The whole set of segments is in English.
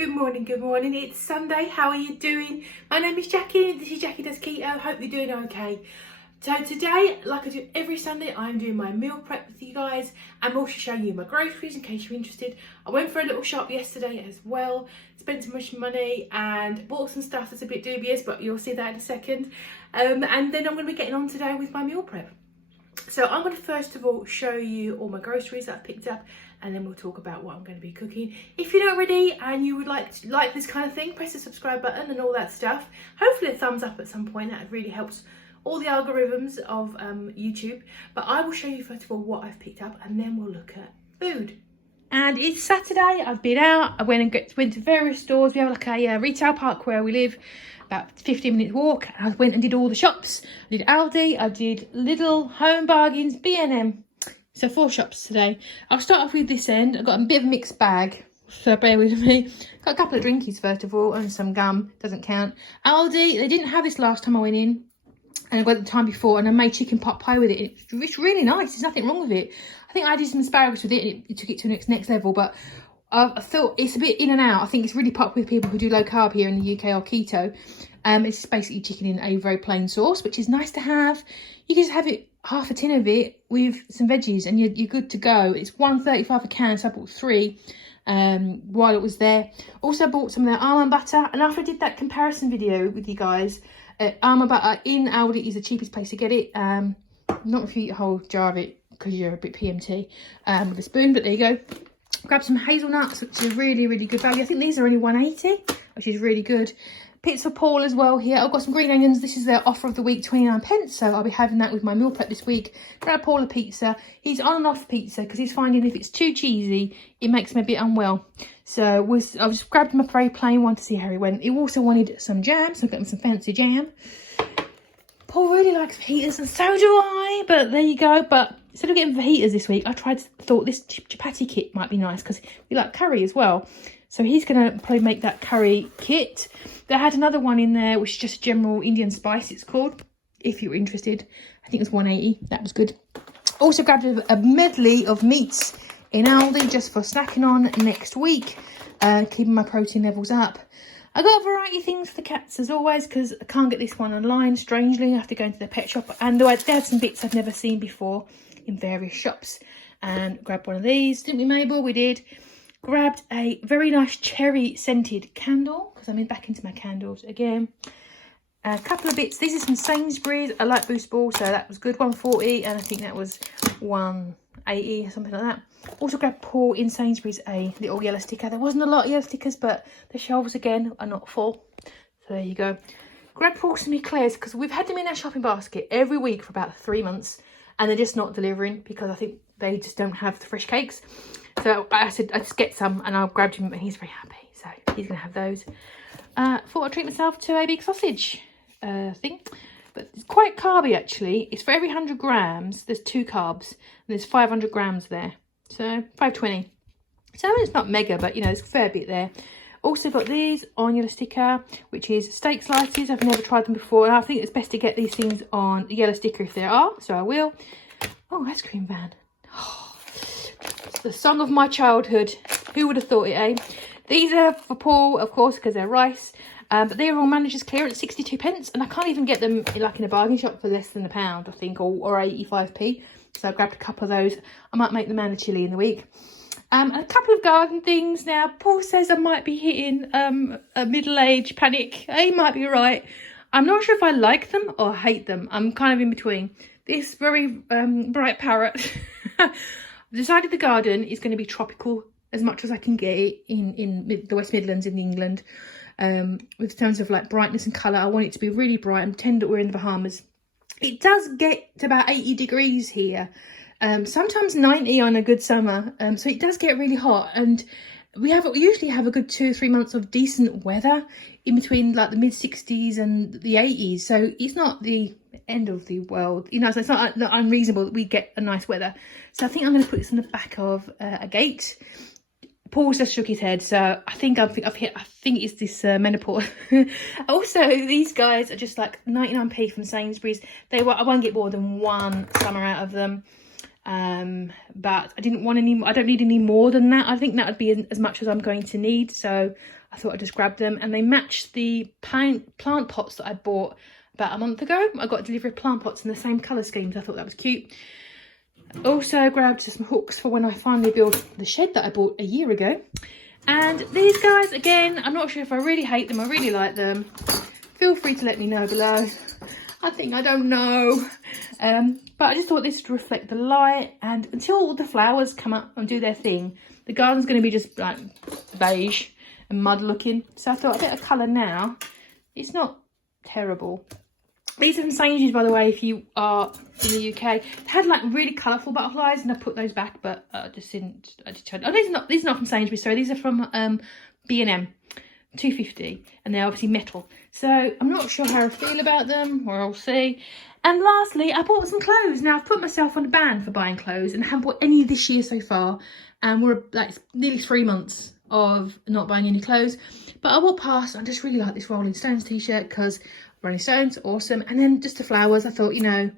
Good morning, good morning. It's Sunday. How are you doing? My name is Jackie. This is Jackie Does Keto. Hope you're doing okay. So today, like I do every Sunday, I'm doing my meal prep with you guys. I'm also showing you my groceries in case you're interested. I went for a little shop yesterday as well, spent some much money and bought some stuff that's a bit dubious, but you'll see that in a second. And then I'm going to be getting on today with my meal prep. So I'm going to first of all show you all my groceries that I've picked up, and then we'll talk about what I'm going to be cooking. If you're not already and you would like this kind of thing, press the subscribe button and all that stuff. Hopefully a thumbs up at some point. That really helps all the algorithms of YouTube. But I will show you first of all what I've picked up, and then we'll look at food. And it's Saturday. I've been out. I went to various stores. We have like a retail park where we live, about 15-minute walk. I went and did all the shops. I did Aldi, I did Lidl, Home Bargains, B&M. So 4 shops today. I'll start off with this end. I've got a bit of a mixed bag, so bear with me. Got a couple of drinkies first of all, and some gum, doesn't count. Aldi, they didn't have this last time I went in, and I got it the time before, and I made chicken pot pie with it. It's really nice, there's nothing wrong with it. I think I did some asparagus with it, and it took it to the next level, but I thought it's a bit in and out. I think it's really popular with people who do low carb here in the UK or keto. It's basically chicken in a very plain sauce, which is nice to have. You can just have it, half a tin of it with some veggies, and you're good to go. It's $1.35 a can, so I bought 3 while it was there. Also bought some of their almond butter, and after I did that comparison video with you guys, almond butter in Aldi is the cheapest place to get it. Not if you eat a whole jar of it because you're a bit PMT with a spoon, but there you go. Grab some hazelnuts, which is really, really good value. I think these are only $1.80, which is really good. Pizza Paul as well here. I've got some green onions. This is their offer of the week, 29p. So I'll be having that with my meal prep this week. Grab Paul a pizza. He's on and off pizza because he's finding if it's too cheesy, it makes him a bit unwell. So I've just grabbed him a very plain one to see how he went. He also wanted some jam, so I got him some fancy jam. Paul really likes fajitas, and so do I, but there you go. But instead of getting fajitas this week, thought this chapati kit might be nice because we like curry as well. So he's going to probably make that curry kit. They had another one in there, which is just general Indian spice, it's called, if you're interested. I think it was $1.80. That was good. Also grabbed a medley of meats in Aldi just for snacking on next week, keeping my protein levels up. I got a variety of things for the cats as always, because I can't get this one online, strangely. I have to go into the pet shop. And they had some bits I've never seen before in various shops. And grabbed one of these, didn't we, Mabel? We did. Grabbed a very nice cherry scented candle, because I'm back into my candles again. A couple of bits. This is from Sainsbury's. I like Boost Ball, so that was good. $1.40, and I think that was $1.80 or something like that. Also grabbed Paul in Sainsbury's a little yellow sticker. There wasn't a lot of yellow stickers, but the shelves again are not full. So there you go. Grabbed Paul some eclairs, because we've had them in our shopping basket every week for about 3 months, and they're just not delivering because I think they just don't have the fresh cakes. So I said, I'd just get some, and I grabbed him, and he's very happy. So he's going to have those. Thought I'd treat myself to a big sausage thing. But it's quite carby, actually. It's for every 100 grams, there's 2 carbs. And there's 500 grams there. So 520. So it's not mega, but, you know, there's a fair bit there. Also got these on yellow sticker, which is steak slices. I've never tried them before. And I think it's best to get these things on the yellow sticker if there are. So I will. Oh, ice cream van. Oh. The song of my childhood. Who would have thought it, eh? These are for Paul, of course, because they're rice. But they're all managers clearance, 62p. And I can't even get them like in a bargain shop for less than £1, I think, or 85p. So I grabbed a couple of those. I might make the man a chilli in the week. And a couple of garden things. Now, Paul says I might be hitting a middle-age panic. He might be right. I'm not sure if I like them or hate them. I'm kind of in between. This very bright parrot. I've decided the garden is going to be tropical as much as I can get it in the West Midlands in England. With terms of like brightness and colour, I want it to be really bright and pretend that we're in the Bahamas. It does get to about 80 degrees here. Sometimes 90 on a good summer. So it does get really hot, and we usually have a good 2 or 3 months of decent weather in between like the mid 60s and the 80s. So it's not the end of the world, you know, so it's not unreasonable that we get a nice weather. So I think I'm going to put this on the back of a gate. Paul just shook his head, so I think I've hit. I think it's this menopause. Also, these guys are just like 99p from Sainsbury's. I won't get more than 1 summer out of them. But I didn't want any. I don't need any more than that. I think that would be as much as I'm going to need. So I thought I'd just grab them, and they match the plant pots that I bought about a month ago. I got a delivery of plant pots in the same colour schemes. I thought that was cute. Also grabbed some hooks for when I finally build the shed that I bought a year ago. And these guys, again, I'm not sure if I really hate them, I really like them. Feel free to let me know below. I don't know. But I just thought this would reflect the light, and until all the flowers come up and do their thing, the garden's going to be just like beige and mud looking. So I thought a bit of colour now. It's not terrible. These are from Sainsbury's, by the way, if you are in the UK. They had like really colourful butterflies, and I put those back, but I just didn't. Oh, these are not from Sainsbury's. Sorry, these are from B&M, £2.50, and they're obviously metal. So I'm not sure how I feel about them, or I'll see. And lastly, I bought some clothes. Now I've put myself on a ban for buying clothes, and I haven't bought any this year so far. And we're like nearly 3 months of not buying any clothes. But I walked past. I just really like this Rolling Stones t-shirt because Rolling Stones, awesome. And then just the flowers. I thought, you know,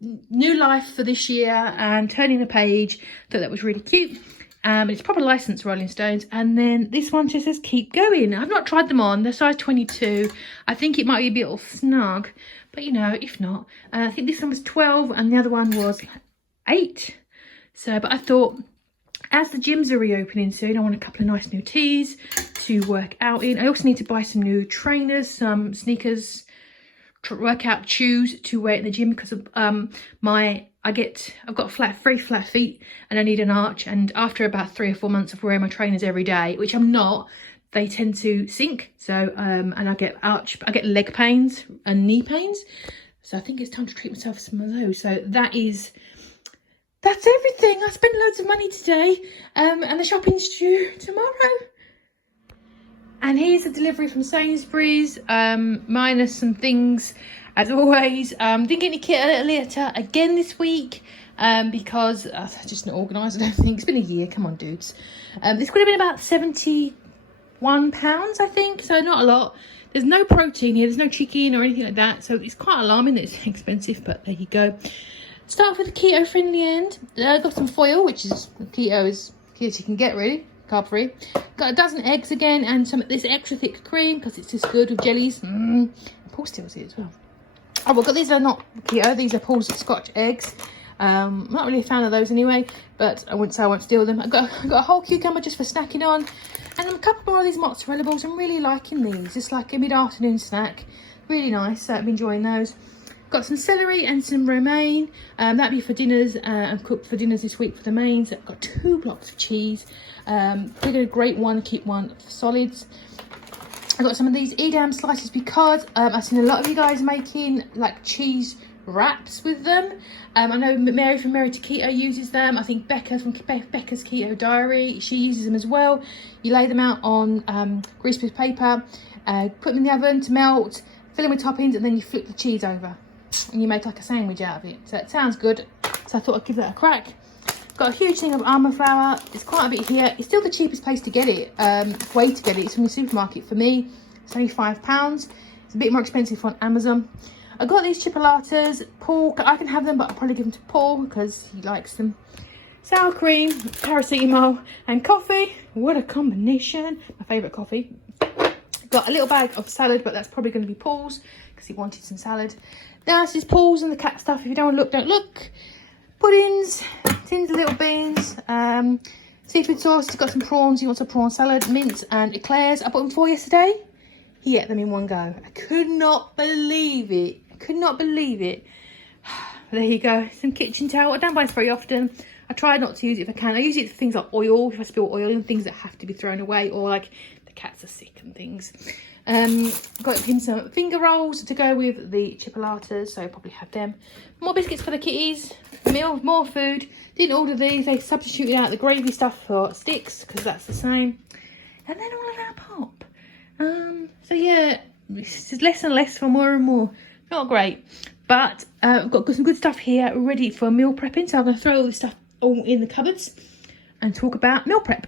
new life for this year and turning the page. Thought that was really cute. It's proper licensed Rolling Stones. And then this one just says keep going. I've not tried them on. They're size 22. I think it might be a bit snug, but you know, if not, I think this one was 12 and the other one was 8. So, but I thought, as the gyms are reopening soon, I want a couple of nice new tees to work out in. I also need to buy some new trainers, some sneakers, workout shoes to wear in the gym, because of I've got very flat feet and I need an arch, and after about 3 or 4 months of wearing my trainers every day, which I'm not, they tend to sink. So and I get leg pains and knee pains, so I think it's time to treat myself for some of those. So that's everything. I spent loads of money today, and the shopping's due tomorrow. And here's a delivery from Sainsbury's, minus some things, as always. Didn't get any kit litter again this week, because I'm just not organised, I don't think. It's been a year, come on dudes. This could have been about £71, I think, so not a lot. There's no protein here, there's no chicken or anything like that, so it's quite alarming that it's expensive, but there you go. Start with the keto friendly end. Got some foil, which is keto as you can get, really, carb free. Got a dozen eggs again, and some this extra thick cream because it's just good with jellies. Paul steals it as well. Oh, well, these are not keto. These are Paul's Scotch eggs. I'm not really a fan of those anyway, but I wouldn't say I won't steal them. I've got a whole cucumber just for snacking on, and a couple more of these mozzarella balls. I'm really liking these. Just like a mid-afternoon snack. Really nice. So I've been enjoying those. Got some celery and some romaine. That'd be for dinners. I've cooked for dinners this week for the mains. I've got 2 blocks of cheese. Figured a great one, keep one for solids. I got some of these Edam slices because I've seen a lot of you guys making like cheese wraps with them. I know Mary from Mary to Keto uses them. I think Becca from Becca's Keto Diary, she uses them as well. You lay them out on greaseproof paper, put them in the oven to melt, fill them with toppings, and then you flip the cheese over and you make like a sandwich out of it. So it sounds good, so I thought I'd give that a crack. Got a huge thing of almond flour. It's quite a bit here. It's still the cheapest place to get it, way to get it. It's from the supermarket for me. It's only £5. It's a bit more expensive on Amazon. I got these chipolatas. Paul, I can have them, but I'll probably give them to Paul because he likes them. Sour cream, paracetamol, and coffee. What a combination. My favourite coffee. Got a little bag of salad, but that's probably going to be Paul's because he wanted some salad. Now this is Paul's and the cat stuff. If you don't want to look, don't look. Puddings, tins of little beans, seafood sauce. He's got some prawns. He wants a prawn salad, mince, and eclairs. I bought them 4 yesterday. He ate them in one go. I could not believe it. Could not believe it. There you go. Some kitchen towel. I don't buy this very often. I try not to use it if I can. I use it for things like oil, if I spill oil, and things that have to be thrown away, or like the cats are sick and things. Got him some finger rolls to go with the chipolatas, so I'll probably have them. More biscuits for the kitties. More food. Didn't order these. They substituted out the gravy stuff for sticks because that's the same. And then all of that pop. So yeah, it's less and less for more and more. Not great, but I've got some good stuff here ready for meal prepping. So I'm going to throw all this stuff all in the cupboards and talk about meal prep.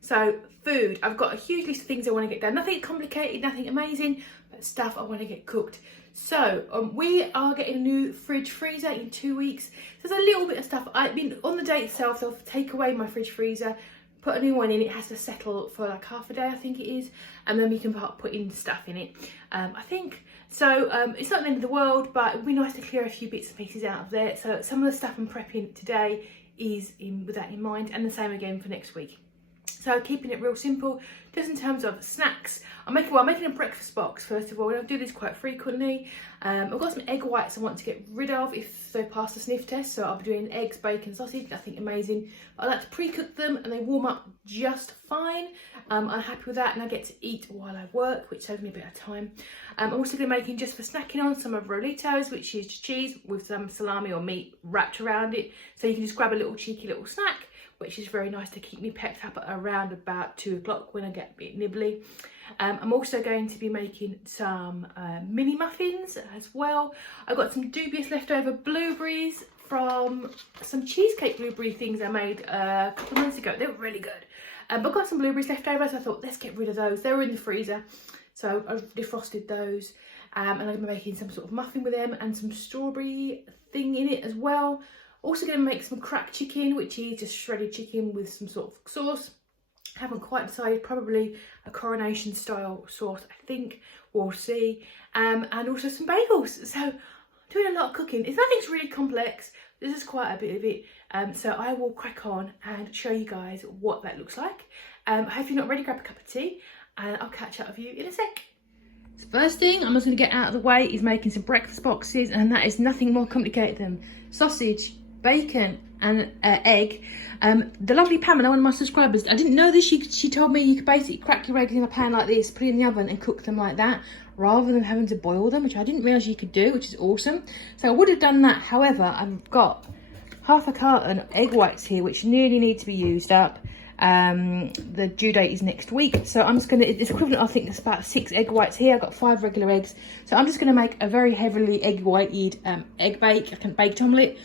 So food, I've got a huge list of things I want to get done. Nothing complicated, nothing amazing, but stuff I want to get cooked. So we are getting a new fridge freezer in 2 weeks. So there's a little bit of stuff. I mean, on the day itself, they'll take away my fridge freezer, put a new one in, it has to settle for like half a day, I think it is, and then we can put in stuff in it, I think. So it's not the end of the world, but it would be nice to clear a few bits and pieces out of there. So some of the stuff I'm prepping today is with that in mind, and the same again for next week. So keeping it real simple. Just in terms of snacks, I'm making a breakfast box first of all. I do this quite frequently. I've got some egg whites I want to get rid of if they pass the sniff test. So I'll be doing eggs, bacon, sausage. I think amazing. But I like to pre-cook them and they warm up just fine. I'm happy with that, and I get to eat while I work, which saves me a bit of time. I'm also going to be making, just for snacking on, some of Rolitos, which is cheese with some salami or meat wrapped around it. So you can just grab a little cheeky little snack, which is very nice to keep me pepped up at around about 2 o'clock when I get a bit nibbly. I'm also going to be making some mini muffins as well. I've got some dubious leftover blueberries from some cheesecake blueberry things I made a couple of months ago. They were really good. But I've got some blueberries left over, so I thought, let's get rid of those. They were in the freezer, so I've defrosted those. And I'm going to be making some sort of muffin with them and some strawberry thing in it as well. Also going to make some cracked chicken, which is just shredded chicken with some sort of sauce. Haven't quite decided, probably a coronation style sauce, I think. We'll see. And also some bagels. So I'm doing a lot of cooking. It's nothing's really complex. This is quite a bit of it. So I will crack on and show you guys what that looks like. If you're not ready, grab a cup of tea and I'll catch up with you in a sec. The first thing I'm just going to get out of the way is making some breakfast boxes, and that is nothing more complicated than sausage, bacon and egg. The lovely Pamela, one of my subscribers, I didn't know this, she told me you could basically crack your eggs in a pan like this, put it in the oven and cook them like that, rather than having to boil them, which I didn't realise you could do, which is awesome. So I would have done that. However, I've got half a carton of egg whites here, which nearly need to be used up. The due date is next week, so I'm just gonna, it's equivalent, I think it's about 6 egg whites here. I've got 5 regular eggs, so I'm just gonna make a very heavily egg whited egg bake, like a baked omelette.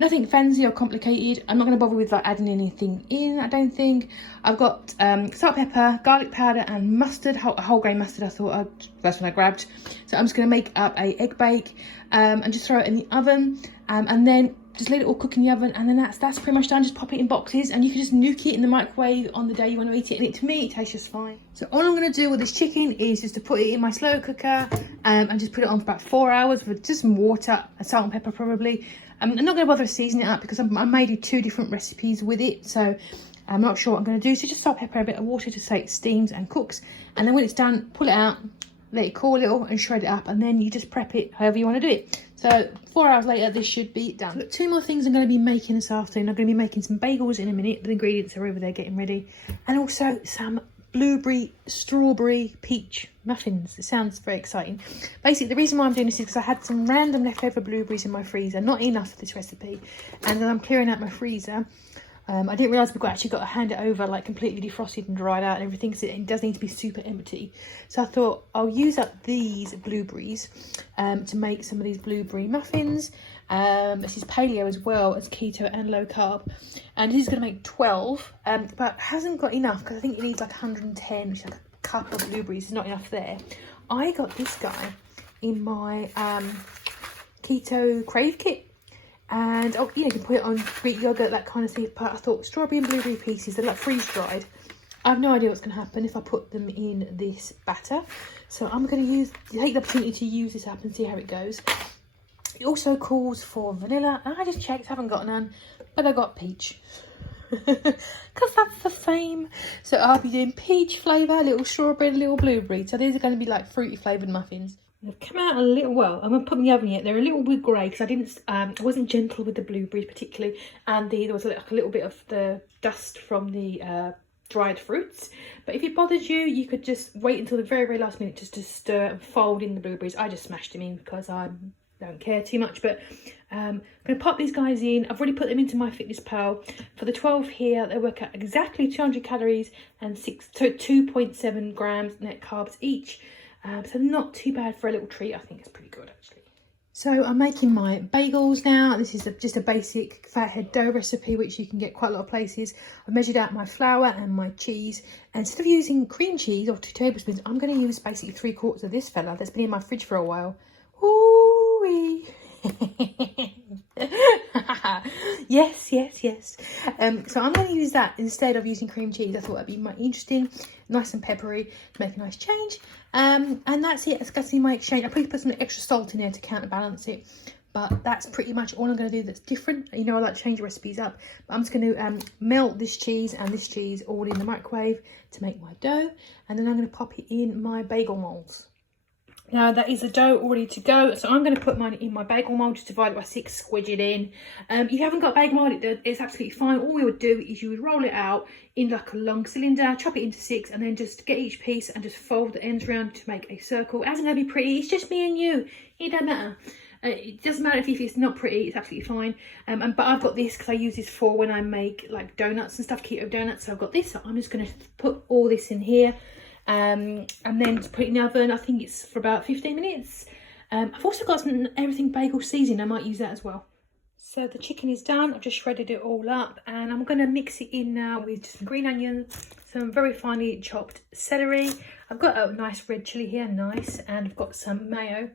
Nothing fancy or complicated. I'm not going to bother with like adding anything in, I don't think. I've got salt, pepper, garlic powder and mustard, whole grain mustard. I thought that's what I grabbed. So I'm just going to make up a egg bake and just throw it in the oven, and then just let it all cook in the oven, and then that's pretty much done. Just pop it in boxes and you can just nuke it in the microwave on the day you want to eat it, and to me it tastes just fine. So all I'm going to do with this chicken is just to put it in my slow cooker and just put it on for about 4 hours with just some water and salt and pepper probably. I'm not going to bother seasoning it up because I made 2 different recipes with it, so I'm not sure what I'm going to do. So just salt, pepper, a bit of water to say it steams and cooks, and then when it's done, pull it out, let it cool a little and shred it up, and then you just prep it however you want to do it. So 4 hours later, this should be done. I've got 2 more things I'm going to be making this afternoon. I'm going to be making some bagels in a minute. The ingredients are over there getting ready, and also some blueberry, strawberry, peach muffins. It sounds very exciting. Basically, the reason why I'm doing this is because I had some random leftover blueberries in my freezer, not enough for this recipe, and then I'm clearing out my freezer. I didn't realise we've actually got to hand it over like completely defrosted and dried out and everything, so it does need to be super empty. So I thought I'll use up these blueberries to make some of these blueberry muffins. This is paleo as well as keto and low carb, and this is going to make 12, but hasn't got enough because I think it needs like 110, which is like a cup of blueberries. Is not enough there. I got this guy in my keto KRAVE kit, and you can put it on Greek yogurt, that kind of thing. But I thought strawberry and blueberry pieces, they're like freeze dried. I have no idea what's going to happen if I put them in this batter, so I'm going to take the opportunity to use this up and see how it goes. It also calls for vanilla, and I just checked, haven't got none, but I got peach. Because that's the fame. So I'll be doing peach flavour, little strawberry, little blueberry. So these are going to be like fruity flavoured muffins. They've come out a little, well, I'm going to put them in the oven yet. They're a little bit grey because I wasn't gentle with the blueberries particularly. And there was like a little bit of the dust from the dried fruits. But if it bothers you, you could just wait until the very, very last minute just to stir and fold in the blueberries. I just smashed them in because I don't care too much. But I'm going to pop these guys in. I've already put them into my Fitness Pal. For the 12 here, they work out exactly 200 calories and 2.7 grams net carbs each. So not too bad for a little treat. I think it's pretty good actually. So I'm making my bagels now. This is just a basic fathead dough recipe, which you can get quite a lot of places. I measured out my flour and my cheese. And instead of using cream cheese or 2 tablespoons, I'm going to use basically 3/4 of this fella that's been in my fridge for a while. Ooh-wee. Yes, yes, yes. So I'm going to use that instead of using cream cheese. I thought that'd be quite interesting, nice and peppery, to make a nice change. And that's it. That's going to be my exchange. I probably put some extra salt in there to counterbalance it, but that's pretty much all I'm going to do that's different. You know, I like to change recipes up, but I'm just going to melt this cheese and this cheese all in the microwave to make my dough, and then I'm going to pop it in my bagel molds. Now that is the dough all ready to go, so I'm going to put mine in my bagel mold, just divide it by 6, squidge it in. If you haven't got a bagel mold, it's absolutely fine. All you would do is you would roll it out in like a long cylinder, chop it into 6, and then just get each piece and just fold the ends around to make a circle. It hasn't got to be pretty, it's just me and you, it doesn't matter. It doesn't matter if it's not pretty, it's absolutely fine. But I've got this because I use this for when I make like donuts and stuff, keto donuts. So I've got this, so I'm just going to put all this in here. And then to put it in the oven, I think it's for about 15 minutes. I've also got some everything bagel seasoning, I might use that as well. So the chicken is done, I've just shredded it all up, and I'm going to mix it in now with some green onions, some very finely chopped celery. I've got a nice red chilli here, nice, and I've got some mayo.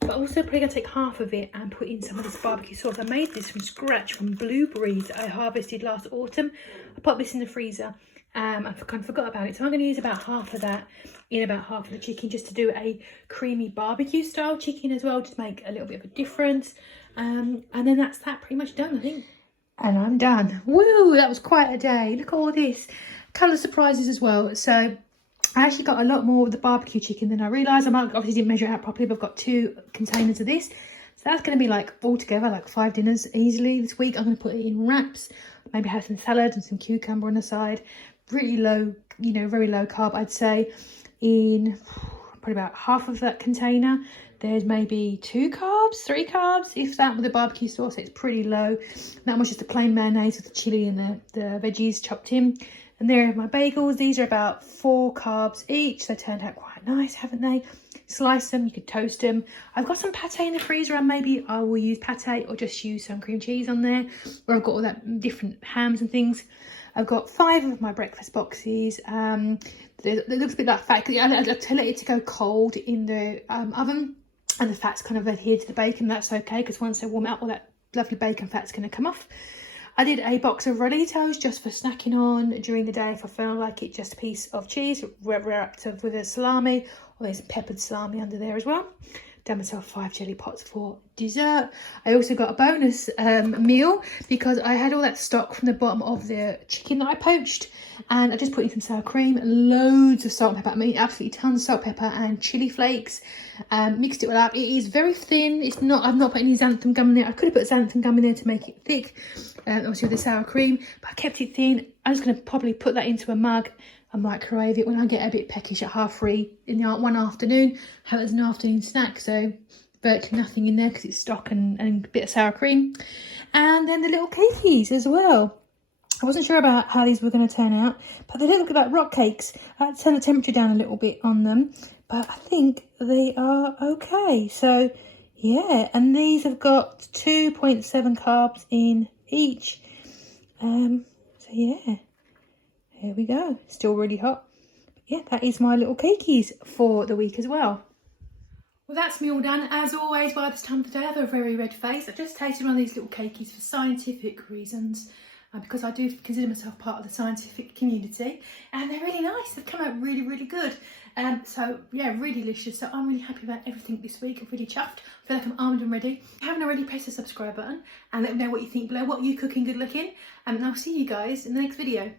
But also probably going to take half of it and put in some of this barbecue sauce. I made this from scratch from blueberries I harvested last autumn. I put this in the freezer. I kind of forgot about it, so I'm going to use about half of that in about half of the chicken, just to do a creamy barbecue style chicken as well, just to make a little bit of a difference. And then that's that pretty much done, I think. And I'm done. Woo, that was quite a day. Look at all this. Colour surprises as well. So I actually got a lot more of the barbecue chicken than I realised. I obviously didn't measure it out properly, but I've got 2 containers of this. So that's going to be like altogether like 5 dinners easily this week. I'm going to put it in wraps, maybe have some salad and some cucumber on the side. Really low, you know, very low carb, I'd say. In probably about half of that container, there's maybe 2 carbs, 3 carbs, if that, with the barbecue sauce. It's pretty low. That was just a plain mayonnaise with the chili and the veggies chopped in. And there are my bagels. These are about 4 carbs each. They turned out quite nice, haven't they? Slice them, you could toast them. I've got some pate in the freezer, and maybe I will use pate or just use some cream cheese on there. Or I've got all that different hams and things. I've got 5 of my breakfast boxes. It looks a bit like fat. I let it to go cold in the oven, and the fat's kind of adhered to the bacon. That's okay, because once they warm out, all that lovely bacon fat's going to come off. I did a box of Rollitos just for snacking on during the day if I felt like it. Just a piece of cheese wrapped up with a salami, or there's peppered salami under there as well. Done myself 5 jelly pots for dessert. I also got a bonus meal because I had all that stock from the bottom of the chicken that I poached, and I just put in some sour cream, loads of salt and pepper. I mean, absolutely tons of salt, pepper, and chili flakes. Mixed it all up. It is very thin. It's not. I've not put any xanthan gum in there. I could have put xanthan gum in there to make it thick, obviously with the sour cream, but I kept it thin. I'm just going to probably put that into a mug and microwave it when I get a bit peckish at 3:30 in the one afternoon. Have it as an afternoon snack, so virtually nothing in there because it's stock and a bit of sour cream. And then the little cakeys as well. I wasn't sure about how these were going to turn out, but they don't look like rock cakes. I had to turn the temperature down a little bit on them, but I think they are okay. So yeah, and these have got 2.7 carbs in each. So yeah. Here we go. Still really hot. But yeah, that is my little cakeys for the week as well. Well, that's me all done. As always, by this time of the day, I have a very red face. I've just tasted one of these little cakeys for scientific reasons, because I do consider myself part of the scientific community, and they're really nice. They've come out really, really good. So yeah, really delicious. So I'm really happy about everything this week. I'm really chuffed. I feel like I'm armed and ready. If you haven't already, press the subscribe button and let me know what you think below. What are you cooking good looking? And I'll see you guys in the next video.